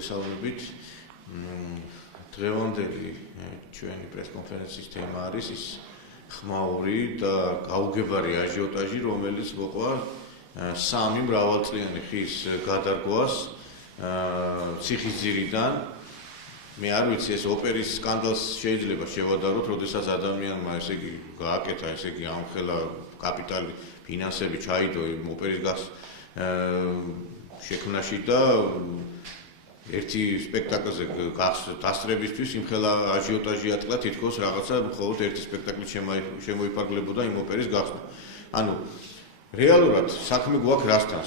მოგესალმებით. დღევანდელი ჩვენი პრესკონფერენციის თემა არის ის ხმაური და გაუგებარი აჟიოტაჟი, რომელიც მოყვა სამი მრავალწლიანი ხის გადარგვას ციხისძირიდან. მე არ ვიცი ეს ოპერის სკანდალს შეიძლება შევადაროთ, როდესაც ადამიანმა ესე იგი გააკეთა, ესე იგი ამხელა კაპიტალი, ფინანსები ჩაიდო იმ ოპერის შექმნაში და ერთი სპექტაკლზე დასწრებისთვის იმხელა აჟიოტაჟი ატყდა, თითქოს რაღაცა მხოლოდ ერთი სპექტაკლით შემოიფარგლებოდა იმ ოპერის გახსნა. ანუ რეალურად საქმე გვაქვს რასთან?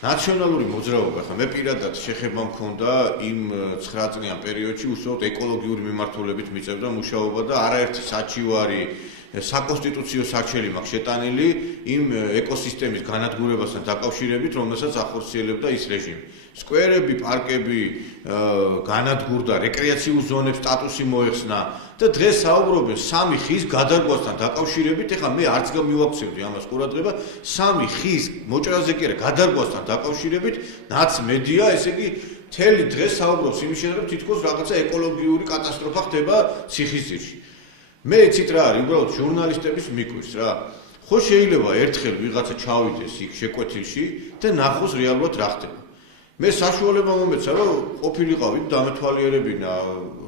ნაციონალური მოძრაობა, ხა მე პირადად შეხება მქონდა იმ 9 წლიან პერიოდში უშუალოდ ეკოლოგიური მიმართულებით მიწევდა მუშაობა და არაერთი საჩივარი საკონსტიტუციო საჩელი მაქვს შეტანილი იმ ეკოსისტემის განადგურებასთან დაკავშირებით, რომელსაც ახორციელებდა ის რეჟიმი. სკვერები, პარკები განადგურდა, რეკრეაციულ ზონებს სტატუსი მოეხსნა და დღეს საუბრობენ სამი ხის გადარგვასთან დაკავშირებით. ეხლა მე არც გამივაქცევდი ამას ყურადღება, სამი ხის მოჭრაზე კი არა, გადარგვასთან დაკავშირებით ნაც მედია, ესე იგი მთელი დღეს საუბრობს იმის შესახებ, თითქოს რაღაცა ეკოლოგიური კატასტროფა ხდება ციხისძირში. მე იცით რა არის, უბრალოდ ჟურნალისტების მიკვის რა. ხო შეიძლება ერთხელ ვიღაცა ჩავიდეს იქ შეკვეთილში და ნახოს რეალურად რა ხდება. მე საშუალება მომეცა, რომ ყოფილიყავი დამეთვალიერებინა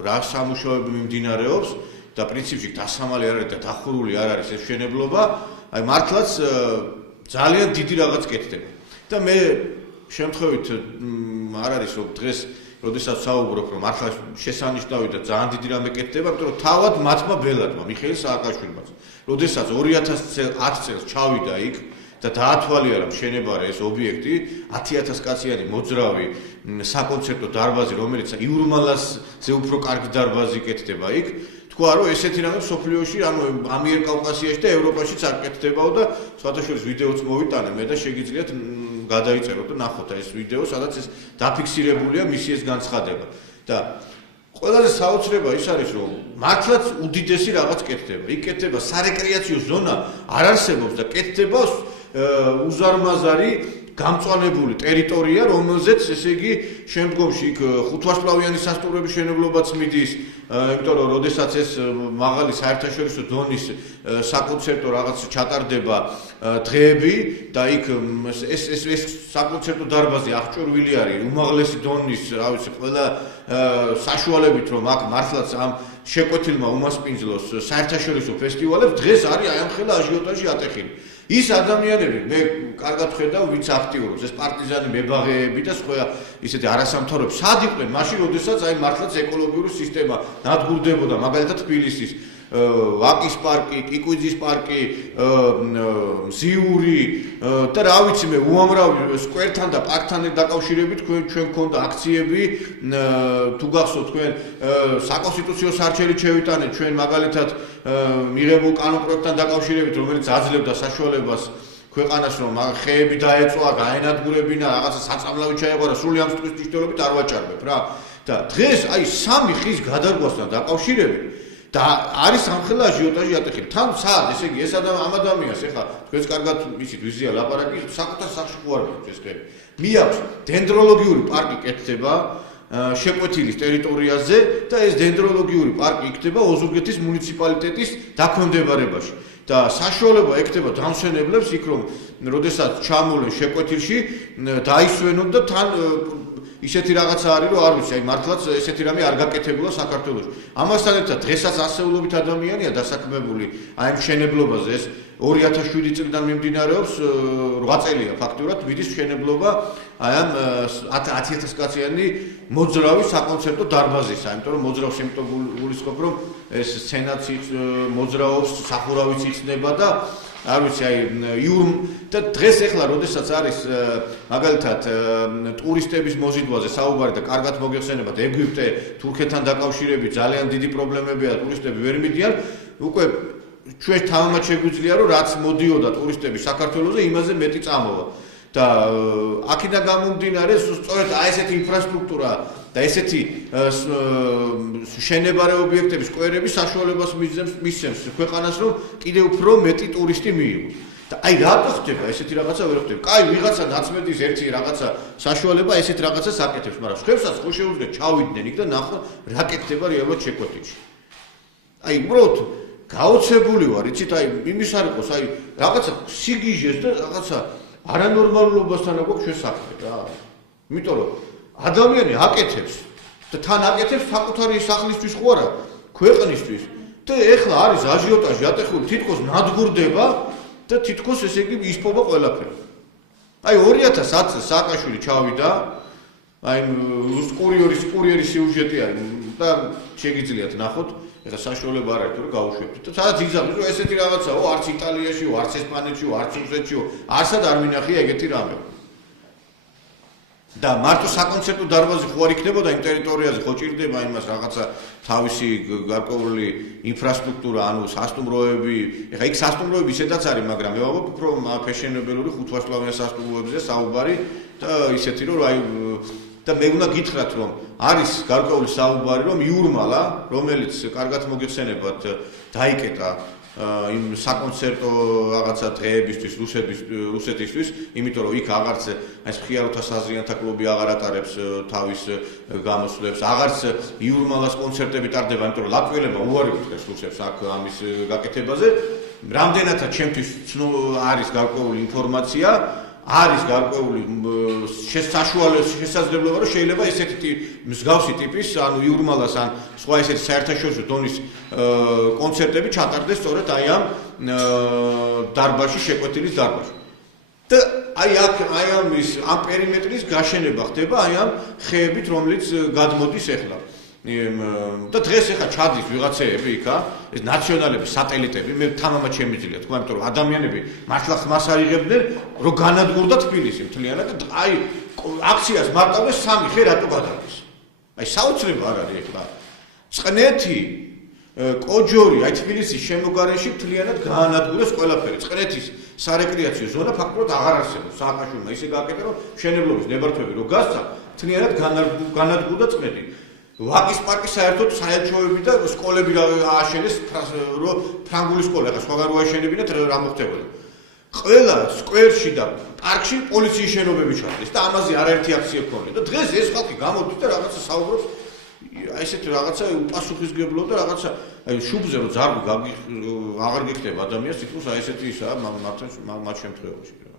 რა სამუშაოები მიმდინარეობს და პრინციპში დასამალი არ არის და დახურული არ არის ეს მშენებლობა, აი მართლაც ძალიან დიდი რაღაც კეთდება. და მე შემთხვევით არ არის რომ დღეს როდესაც საუბრობ, რომ მართლა შესანიშნავი და ძალიან დიდი რამე კეთდება, იმიტომ რომ თავად მათმა ბელადმა, მიხეილ სააკაშვილმა, როდესაც 2010 წელს ჩავიდა იქ და დაათვალიერა მშენებარე ეს ობიექტი, 10,000 კაციანი მოძრავი საკონცერტო დარბაზი, რომელიც იურმალასზე უფრო კარგი დარბაზი კეთდება იქ, თქვა რომ ესეთი რამე სოფლიოში, ანუ ამიერკავკასიაში და ევროპაშიც არ კეთდებაო და სხვათაშორის ვიდეოც მოვიტანე მე და შეგიძლიათ გადაიწეროთ და ნახოთ ეს ვიდეო, სადაც ეს დაფიქსირებულია მისი ეს განცხადება. და ყველაზე საოცრება ის არის, რომ მართლაც უდიდესი რაღაც კეთდება. იქ კეთდება სარეკრეაციო ზონა არ არსებობს და კეთდება უზარმაზარი გამწვანებული ტერიტორია, რომელზეც ესე იგი შემდგომში იქ ხუთვარსკვლავიანი სასტუმროების მშენებლობაც მიდის, იმიტომ რომ როდესაც ეს მაღალი საერთაშორისო დონის საკონცერტო რაღაც ჩატარდება დღეები და იქ ეს საკონცერტო დარბაზი აღჭურვილი არის უმაღლესი დონის, რა ვიცი, ყველა საშუალებით რომ აქ მართლაც ამ შეკვეთილმა უმასპინძლოს საერთაშორისო ფესტივალებს, დღეს არის აი ამხელა აჟიოტაჟი ატეხილი. ის ადამიანები, მე კარგად ხედავ, ვინც აქტიურობს, ეს პარტიზანი მებაღეები და სხვა ისეთი არასამთავრობო სად იყვნენ მაშინ, როდესაც აი მართლაც ეკოლოგიური სისტემა ნადგურდებოდა, მაგალითად თბილისის ვაკის პარკი, კიკვიძის პარკი, მზიური და რა ვიცი მე უამრავი სკვერთან და პარკთან დაკავშირებით ჩვენ გქონდა აქციები, თუ გახსოვთ თქვენ საკონსტიტუციო სარჩელი შევიტანეთ ჩვენ მაგალითად მიღებულ კანონპროექტთან დაკავშირებით, რომელიც აძლევდა საშუალებას ქვეყანას რომ ხეები დაეწვა, გაენადგურებინა, რაღაცა საწამლავი ჩაეყარა, სრული ამ სტრის მნიშვნელობით არ ვაჭარბებ რა. და დღეს აი სამი ხის გადარგვასთან დაკავშირებით და არის ამხელა აჟიოტაჟი ატეხილი. თან სად, ესე იგი, ეს ამ ადამიანს ეხლა თქვენს კარგად იცით ვიზია ლაპარაკი, საკუთარ სახში ხო არ გვაქვს ეს ხები. მიაქვს დენდროლოგიური პარკი კეთდება შეკვეთილის ტერიტორიაზე და ეს დენდროლოგიური პარკი იქნება ოზურგეთის მუნიციპალიტეტის დაქვემდებარებაში. და საშუალება ექნება დამსვენებლებს იქ რომ როდესაც ჩამოვლენ შეკვეთილში დაისვენონ და თან ისეთი რაღაცა არის რომ არ ვიცი, აი მართლაც ესეთი რამე არ გაკეთებულა საქართველოში. ამასთან ერთად დღესაც ასეულობით ადამიანია დასაქმებული აი მშენებლობაზე, ეს 2007 წლიდან მიმდინარეობს 8 წელია ფაქტურად მიდის მშენებლობა აი ამ 10,000 კაციანი მოძრავი საკონცერტო დარბაზისა, იმიტომ რომ მოძრავს იმიტომ გულისხმობ რომ ეს სცენაც მოძრაობს, სახურავიც იხსნება და არ ვიცი აი და დღეს ეხლა როდესაც არის მაგალითად ტურისტების მოზიდვაზე საუბარი და კარგად მოგეხსენებათ ეგვიპტე, თურქეთთან დაკავშირებით ძალიან დიდი პრობლემებია, ტურისტები ვერ მიდიან, უკვე ჩვენ თამამად შეგვიძლია რომ რაც მოდიოდა ტურისტები საქართველოზე, იმაზე მეტი წამოვა. და აქედან გამომდინარე, სწორედ აი ესეთი ინფრასტრუქტურა და ესეთი შენებარე ობიექტების სკვერები საშუალებას მისცემს ქვეყანას, რომ კიდევ უფრო მეტი ტურისტი მიიღოს. და აი რატო ხდება ესეთი რაღაცა ვერ ხდება? კაი, ვიღაცა ნაცმედის ერთი რაღაცა საშუალება ესეთ რაღაცას აკეთებს, მაგრამ ხებსაც ხო შეუძლია ჩავიდნენ იქ და ნახო რა კეთდება რეალურად შეკვეთილში. აი უბრალოდ გაოცებული ვარ, იცით, აი იმის არ იყოს, აი რაღაცა სიგიჟეს და რაღაცა არანორმალობასთან აქვს შესაძლებელი რა. იმიტომ რომ ადამიანი აკეთებს და თან აკეთებს საკუთარი სახლისთვის ხო არა, ქვეყნისთვის. და ეხლა არის აჟიოტაჟი ატეხული, თითქოს ნადგურდება და თითქოს ესე იგი ისპობა ყველაფერი. აი 2010 წელს სააკაშვილი ჩავიდა, აი კურიერის სიუჟეტი არის და შეგიძლიათ ნახოთ, ეხლა საშუალება არ არის, რომ გაუშვებთ. და სადაც იზამს, რომ ესეთი რაღაცაო, არც იტალიაშიო, არც ესპანეთშიო, არც რუსეთშიო, არსად არ მინახია ეგეთი რამე. და მარტო საკონცერტო დარბაზი ხო არ იქნებოდა იმ ტერიტორიაზე, ხო ჭირდება იმას რაღაცა თავისი გარკვეული ინფრასტრუქტურა, ანუ სასტუმროები. ეხლა იქ სასტუმროები ისედაც არის, მაგრამ მე ვამბობ, რომ ფეშენებელური ხუთვარსკვლავიან სასტუმროებზე საუბარი და ისეთი რომ აი და მე უნდა გითხრათ, რომ არის გარკვეული საუბარი, რომ იურმალა, რომელიც კარგად მოგეხსენებათ, დაიკეტა იმ საკონცერტო რაღაცა დღეებისთვის რუსეთისთვის, იმიტომ რომ იქ აღარც ეს მხიაროთა საზრიანთა კლუბი აღარ ატარებს თავის გამოსვლებს, აღარც იურმალას კონცერტები ტარდება, იმიტომ რომ ლატვიელებმა უარი უთხრეს რუსებს აქ ამის გაკეთებაზე. რამდენადაც ჩემთვის არის გარკვეული ინფორმაცია, არის გარკვეული შესაძლებლობა, რომ შეიძლება ესეთი მსგავსი ტიპის, ანუ იურმალას ან სხვა ესეთი საერთაშორისო დონის კონცერტები ჩატარდეს სწორედ აი ამ დარბაზში, შეკვეთილის დარბაზში. და აი ამ პერიმეტრის გაშენება ხდება აი ამ ხეებით, რომელიც გადმოდის ეხლა. და დღეს ეხლა ჩადის ვიღაცეები იქა, ეს ნაციონალების სატელიტები, მე თამამად შემიძლია თქვა, იმიტომ რომ ადამიანები მართლა ხმას აიღებდნენ, რომ განადგურდა თბილისი მთლიანად და აი აქციას მარტავდეს 3 ხე რატო გადადის. აი საოცრება არ არის ეხლა. წყნეთი, კოჯორი, აი თბილისის შემოგარენში მთლიანად გაანადგურეს ყველაფერი. წყნეთის სარეკრეაციო ზონა ფაქტობრივად აღარ არსებობს. სააკაშვილმა ისე გააკეთა, რომ მშენებლობის ნებართვები რო გასცა, მთლიანად განადგურდა წყნეთი. ვაკის პარკი საერთოდ საელჩოები და სკოლები ააშენეს, რომ ფრანგული სკოლა, ახლა სხვაგან რო ააშენებინათ, რა მოხდებოდა. ყველა სკვერში და პარკში პოლიციის შენობები ჩადის და ამაზე არაერთი აქცია ქონია. და დღეს ეს ხალხი გამოდის და რაღაცა საუბრობს, აი ესეთ რაღაცა უპასუხისმგებლო და რაღაცა აი შუბზე რო ზარბი აღარ გიქნება ადამიანს, თითქოს აი ესეთი ისაა მათ შემთხვევაში.